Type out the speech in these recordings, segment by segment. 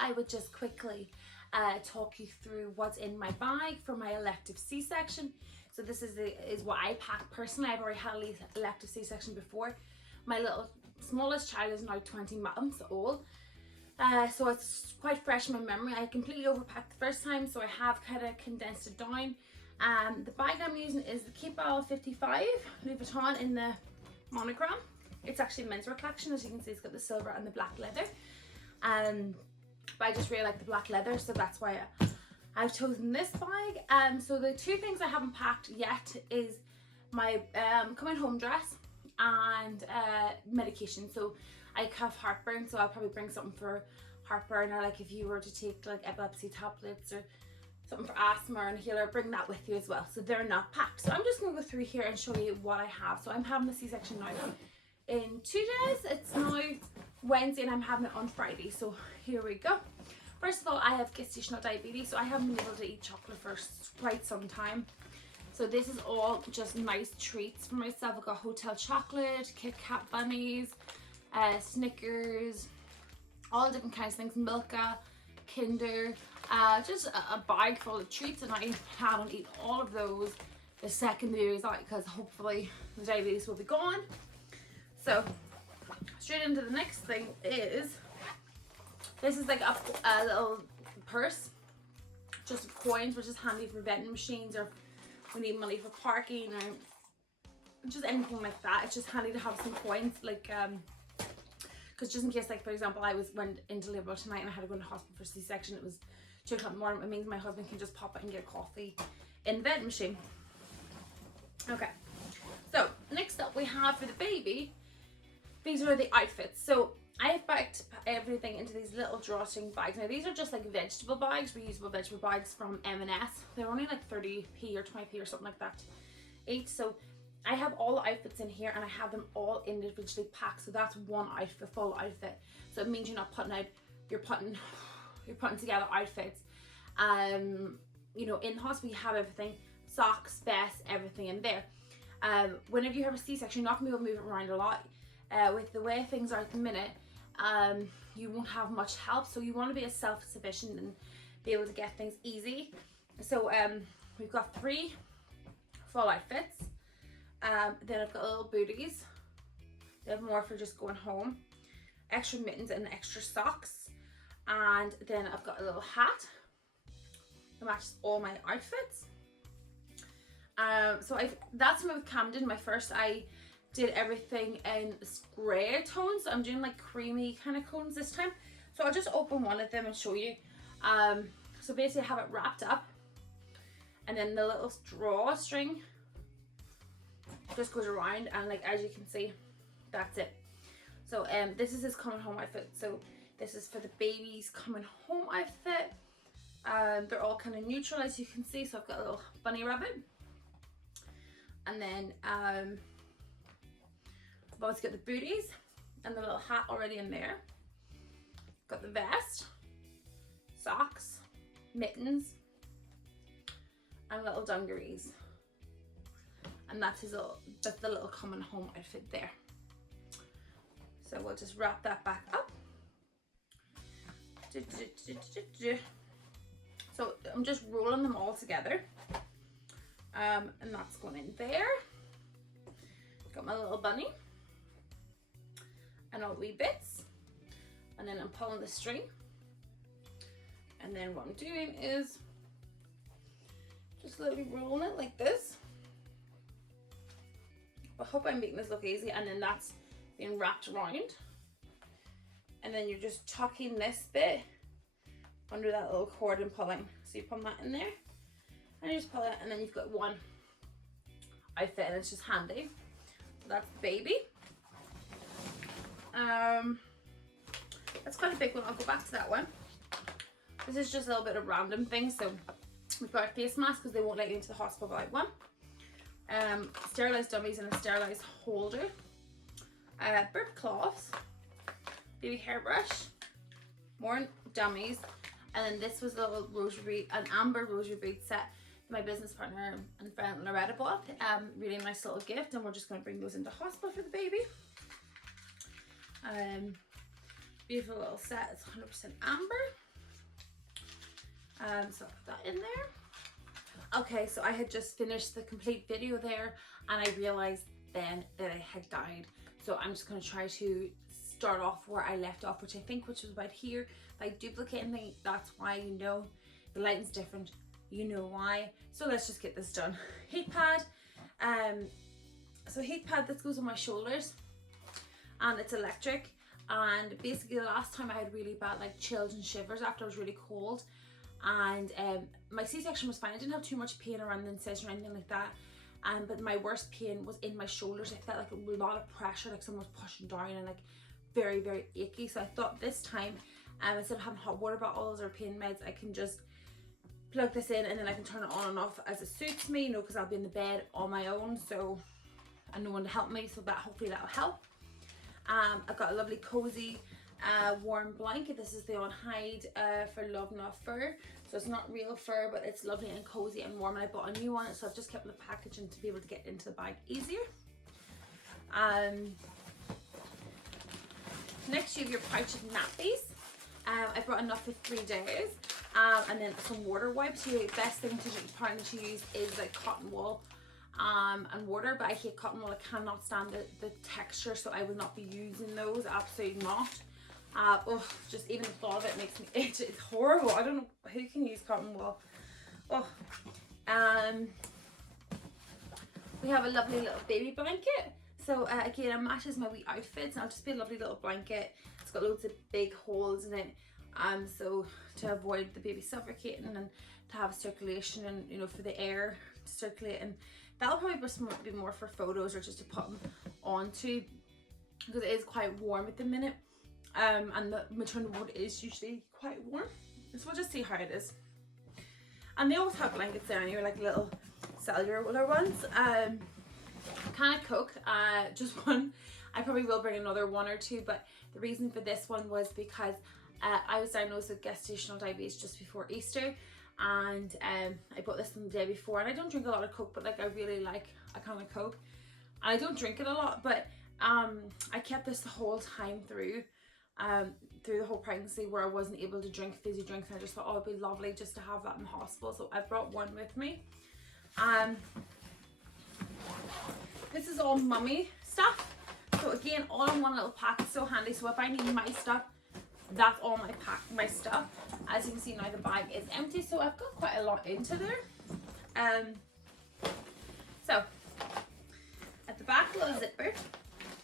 I would just quickly talk you through what's in my bag for my elective C-section. So this is what I pack personally. I've already had an elective C-section before. My little smallest child is now 20 months old. So it's quite fresh in my memory. I completely overpacked the first time, so I have kind of condensed it down. The bag I'm using is the Keepall 55 Louis Vuitton in the monogram. It's actually a menswear collection. As you can see, it's got the silver and the black leather. But I just really like the black leather, so that's why I've chosen this bag. So the two things I haven't packed yet is my coming home dress and medication. So I have heartburn, so I'll probably bring something for heartburn, or like if you were to take like epilepsy tablets or something for asthma or inhaler, bring that with you as well. So they're not packed. So I'm just gonna go through here and show you what I have. So I'm having the C-section now in 2 days. It's now Wednesday and I'm having it on Friday. So here we go. First of all, I have gestational diabetes, so I haven't been able to eat chocolate for quite some time. So this is all just nice treats for myself. I've got hotel chocolate, Kit Kat bunnies, Snickers, all different kinds of things, Milka, Kinder, just a bag full of treats, and I plan on eating all of those the second the baby's out, because hopefully the diabetes will be gone. So straight into the next thing is, this is like a little purse just of coins, which is handy for vending machines, or we need money for parking, or just anything like that. It's just handy to have some coins, like because just in case, like for example, I went into labour tonight and I had to go into hospital for C-section. It was 2 o'clock in the morning. It means my husband can just pop out and get coffee in the vending machine. Okay, so next up we have for the baby, these are the outfits. So I have packed everything into these little drawstring bags. Now these are just like vegetable bags, reusable vegetable bags from M&S. They're only like 30p or 20p or something like that each. So I have all the outfits in here and I have them all individually packed. So that's one outfit, full outfit. So it means you're not putting out, you're putting together outfits. You know, in the hospital you have everything, socks, vests, everything in there. Whenever you have a C-section, you're not gonna be able to move it around a lot. With the way things are at the minute, you won't have much help, so you want to be as self-sufficient and be able to get things easy. So we've got 3 full outfits. Then I've got little booties. They have more for just going home, extra mittens and extra socks, and then I've got a little hat that matches all my outfits. So that's with Camden. My first, I did everything in grey tones. So I'm doing like creamy kind of cones this time. So I'll just open one of them and show you. So basically I have it wrapped up, and then the little drawstring just goes around, and like as you can see, that's it. So this is his coming home outfit. So this is for the baby's coming home outfit. They're all kind of neutral, as you can see. So I've got a little bunny rabbit, and then I've always got the booties and the little hat already in there. Got the vest, socks, mittens, and little dungarees. And that's the little coming home outfit there. So we'll just wrap that back up. So I'm just rolling them all together. And that's going in there. Got my little bunny and all the wee bits, and then I'm pulling the string, and then what I'm doing is just slowly rolling it like this. I hope I'm making this look easy, and then that's being wrapped around, and then you're just tucking this bit under that little cord and pulling. So you pull that in there and you just pull it, and then you've got one outfit, and it's just handy. So that's the baby. That's quite a big one. I'll go back to that one. This is just a little bit of random things. So we've got a face mask because they won't let you into the hospital without one. Sterilised dummies and a sterilised holder. Burp cloths. Baby hairbrush. More dummies. And then this was a little rosary, an amber rosary bead set that my business partner and friend Loretta bought. Really nice little gift, and we're just going to bring those into hospital for the baby. Beautiful little set. It's 100% amber. So I'll put that in there. Okay, so I had just finished the complete video there and I realized then that I had died. So I'm just going to try to start off where I left off, which was about here. If I duplicate anything, that's why, you know, the lighting's different, you know why. So let's just get this done. Heat pad. So heat pad, this goes on my shoulders and it's electric. And basically the last time I had really bad like chills and shivers after I was really cold, and my C-section was fine. I didn't have too much pain around the incision or anything like that, but my worst pain was in my shoulders. I felt like a lot of pressure, like someone was pushing down, and like very, very achy. So I thought this time, instead of having hot water bottles or pain meds, I can just plug this in and then I can turn it on and off as it suits me, you know, because I'll be in the bed on my own, so, and no one to help me, so that hopefully that'll help. I've got a lovely cozy warm blanket. This is the On Hide for Love Not Fur. So it's not real fur, but it's lovely and cozy and warm, and I bought a new one, so I've just kept the packaging to be able to get into the bag easier. Next you have your pouch of nappies. I brought enough for 3 days. And then some water wipes. The best thing to use is like cotton wool and water, but I hate cotton wool. I cannot stand the texture, so I will not be using those, absolutely not. Just even the thought of it makes me itch. It's horrible. I don't know who can use cotton wool. We have a lovely little baby blanket. So again, it matches my wee outfits, and I'll just be a lovely little blanket. It's got loads of big holes in it, so to avoid the baby suffocating and to have circulation, and you know, for the air to circulate. And that'll probably just be more for photos or just to put them onto, because it is quite warm at the minute, and the maternity ward is usually quite warm, so we'll just see how it is. And they always have blankets there anyway, like little cellular ones. Can of Coke, just one. I probably will bring another 1 or 2, but the reason for this one was because I was diagnosed with gestational diabetes just before Easter, and I bought this on the day before, and I don't drink a lot of Coke, but like I really like a can of Coke, and I don't drink it a lot, but I kept this the whole time through the whole pregnancy, where I wasn't able to drink fizzy drinks, and I just thought, oh, it'd be lovely just to have that in the hospital, so I brought one with me. This is all mummy stuff, so again, all in one little pack. It's so handy. So if I need my stuff, that's all my stuff. As you can see now, the bag is empty, so I've got quite a lot into there. So at the back little zipper,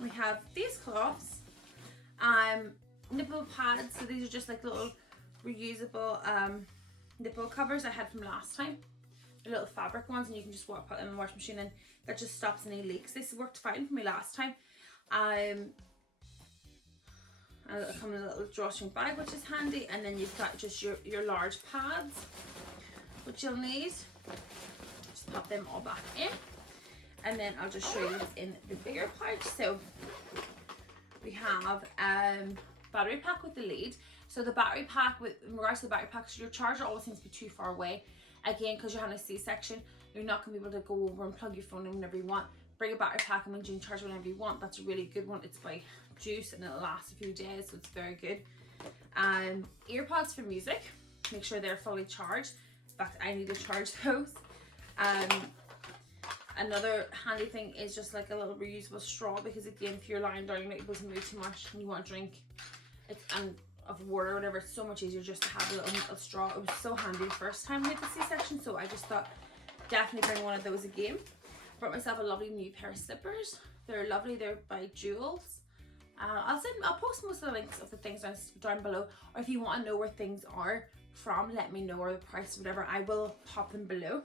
we have these cloths, nipple pads. So these are just like little reusable nipple covers I had from last time. The little fabric ones, and you can just put them in the washing machine, and that just stops any leaks. This worked fine for me last time. And it'll come in a little drawstring bag, which is handy, and then you've got just your large pads, which you'll need. Just pop them all back in, and then I'll just show you what's in the bigger pouch. So we have battery pack with the lead. So the battery pack, in regards to the battery pack, so your charger always seems to be too far away. Again, because you're having a C-section, you're not going to be able to go over and plug your phone in whenever you want. Bring a battery pack and when you can charge whenever you want. That's a really good one. It's by Juice and it'll last a few days, so it's very good. Earpods for music. Make sure they're fully charged. In fact, I need to charge those. Another handy thing is just like a little reusable straw, because again, if you're lying down, you're not able to move too much and you want to drink of water or whatever, it's so much easier just to have a little straw. It was so handy the first time I had the C-section, so I just thought definitely bring one of those again. Brought myself a lovely new pair of slippers. They're lovely. They're by Jules. I'll post most of the links of the things down below, or if you want to know where things are from, let me know, or the price or whatever, I will pop them below.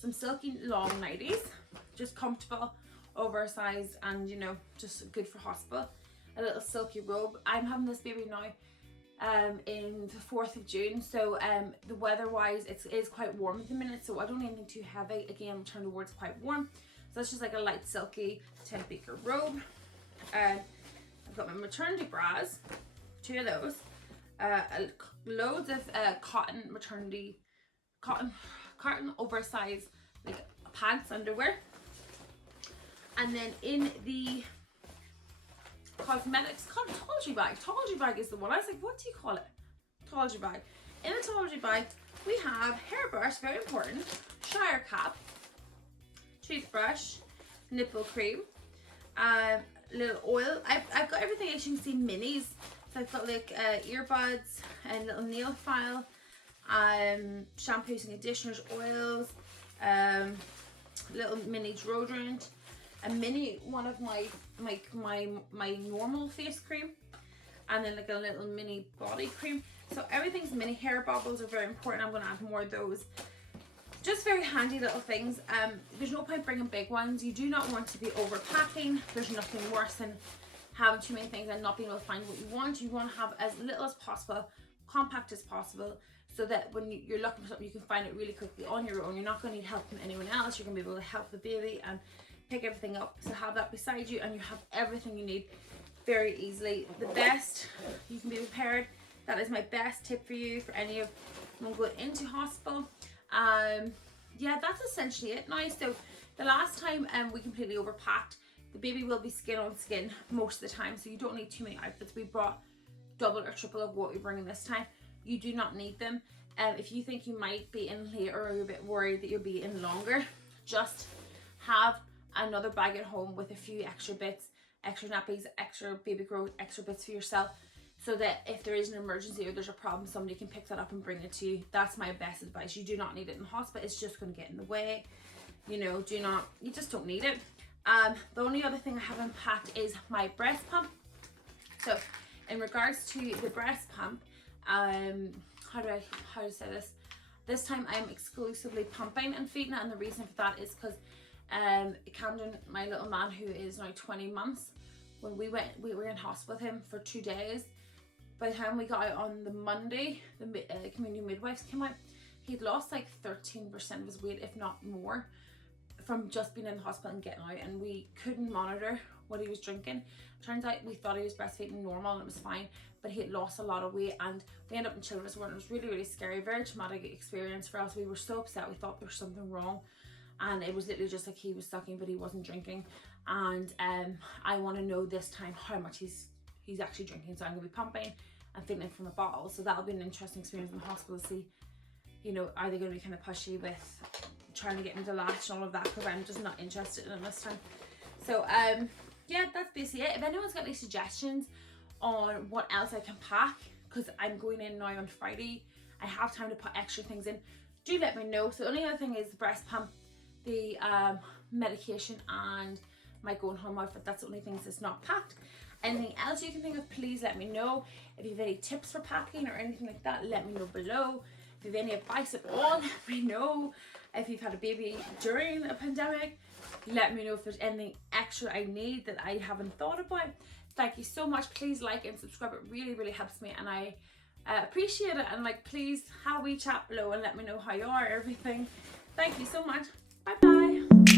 Some silky long nighties, just comfortable, oversized, and you know, just good for hospital. A little silky robe. I'm having this baby now in the 4th of June, so the weather wise it is quite warm at the minute, so I don't need anything too heavy. Again, I'm turning towards quite warm, so that's just like a light silky 10 beaker robe. I've got my maternity bras, 2 of those, loads of cotton oversized like pants, underwear, and then in the cosmetics, Tology bag is the one. I was like, what do you call it? toiletry bag. In the toiletry bag, we have hairbrush, very important, shower cap, toothbrush, nipple cream, little oil. I've got everything, as you can see, minis. So I've got like earbuds and little nail file, shampoos and conditioners, oils, little mini deodorant, a mini one of my normal face cream, and then like a little mini body cream. So everything's mini. Hair bobbles are very important. I'm going to add more of those. Just very handy little things. There's no point bringing big ones. You do not want to be overpacking. There's nothing worse than having too many things and not being able to find what you want. You want to have as little as possible, compact as possible, so that when you're looking for something, you can find it really quickly on your own. You're not going to need help from anyone else. You're going to be able to help the baby and pick everything up. So have that beside you, and you have everything you need very easily. The best, you can be prepared. That is my best tip for you for any of them going into hospital. Yeah, that's essentially it now. So the last time we completely overpacked, the baby will be skin on skin most of the time, so you don't need too many outfits. We brought double or triple of what we're bringing this time. You do not need them. If you think you might be in later, or you're a bit worried that you'll be in longer, just have another bag at home with a few extra bits, extra nappies, extra baby growth, extra bits for yourself, so that if there is an emergency or there's a problem, somebody can pick that up and bring it to you. That's my best advice. You do not need it in hospital. It's just going to get in the way. You know, you just don't need it. The only other thing I have unpacked is my breast pump. So in regards to the breast pump, how to say this? This time I'm exclusively pumping and feeding it, and the reason for that is because Camden, my little man who is now 20 months, when we were in hospital with him for 2 days. By the time we got out on the Monday, the community midwives came out, he'd lost like 13% of his weight, if not more, from just being in the hospital and getting out, and we couldn't monitor what he was drinking. Turns out we thought he was breastfeeding normal and it was fine, but he had lost a lot of weight, and we ended up in children's ward. It was really, really scary, very traumatic experience for us. We were so upset. We thought there was something wrong, and it was literally just like he was sucking but he wasn't drinking. And I want to know this time how much he's actually drinking, so I'm going to be pumping and feeding him from a bottle. So that'll be an interesting experience in the hospital to see, you know, are they going to be kind of pushy with trying to get into latch and all of that, because I'm just not interested in it this time. So yeah, that's basically it. If anyone's got any suggestions on what else I can pack, because I'm going in now on Friday, I have time to put extra things in, do let me know. So the only other thing is the breast pump, the medication, and my going home outfit. That's the only things that's not packed. Anything else you can think of, please let me know. If you have any tips for packing or anything like that, let me know below. If you have any advice at all, let me know. If you've had a baby during a pandemic, let me know if there's anything extra I need that I haven't thought about. Thank you so much. Please like and subscribe. It really, really helps me, and I appreciate it. And like, please have a wee chat below and let me know how you are, everything. Thank you so much. Bye bye.